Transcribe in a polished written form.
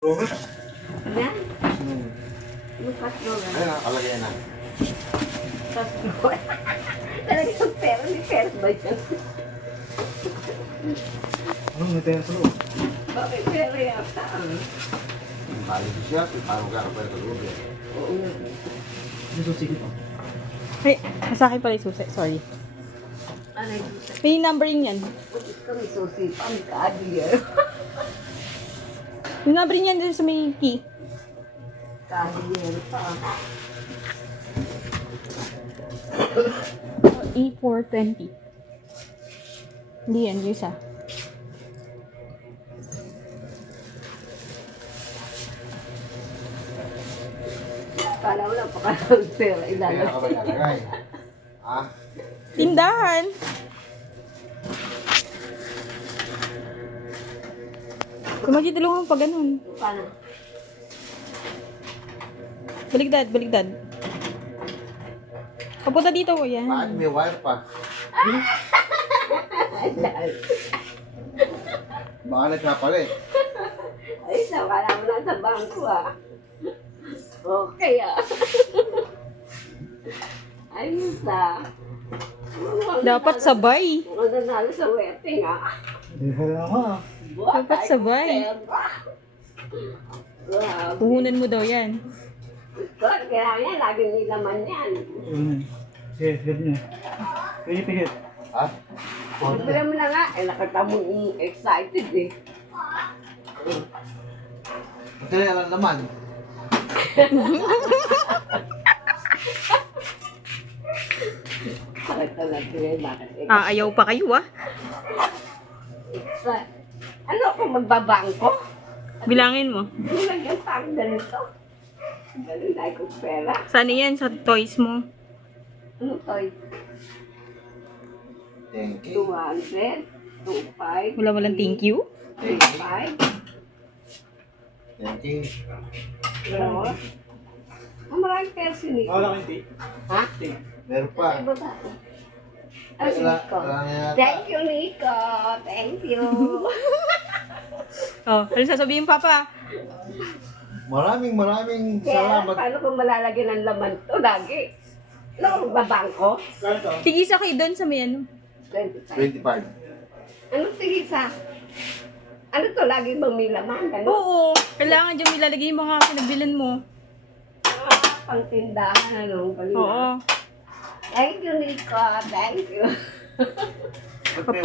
Robert? Yan? Lukas Logan. Ayun, nakalagay na. Lukas Logan. Talagang pera ni Pera ba yan? Anong may pera sa loob? Bakit pera yata? Balik siya, parang kakapal ka loob eh. Oo nga. Gusto sige pa. Hey, nasa akin pala yung susi. Sorry. Ano yung gusto? May numbering yan. Bakit kami susi? Pangkadi yan. Yung numbering yan din sa may key. Kadi yan pa. E420. Hindi yan, yung isa. Kala mo lang pakalang pera Kaya ilalagay. ka ba ilalagay? Ah? Tindahan! Kumagi tulungan pa ganun. Paano? Baligtad, baligtad. Papunta dito ko yan. Bakit may wire pa? Baka nagkapala eh. Ay, kala mo lang sa bangko ah. Okay ah. Ayos ah. Dapat sabay. Mukhang nanalo sa wedding ah. Hindi ka lang ha. Buhat Dapat ay sabay. pera. Grabe. Puhunan mo daw yan. God, kaya yan, lagi nilaman yan. Sige, hit niya. Pwede pa hit. Ha? Siyempre mo na nga, eh nakita mo excited eh. Ito na lang naman. Bakit talaga yun? Bakit Ayaw pa kayo ah. Ano kung magbabangko? Bilangin mo. Nilagyan pa ang ganito. Ganun na kong pera. Sana yan sa toys mo. Ano to? Thank you. 200, 25, Wala walang thank you. 25, Thank you. ano? Ang maraming pera siniko. Wala kang tea. Ha? Meron pa. Ay, baba. Ah, si Wala, Nico. wala na yata. Thank you, Nico. Thank you. Oh, ano sasabihin papa? Maraming Kaya, salamat. paano kung malalagyan ng laman to lagi? Ano, babangko? Ganito. Tigisa kayo doon sa may ano. 25. 25. Ano tigisa? Ano to, lagi bang may laman? Ano? Oo, kailangan dyan ilalagay yung mga pinagbilan mo. Pang tindahan, ano? Oo. Thank you, Nico. Thank you. Ba't may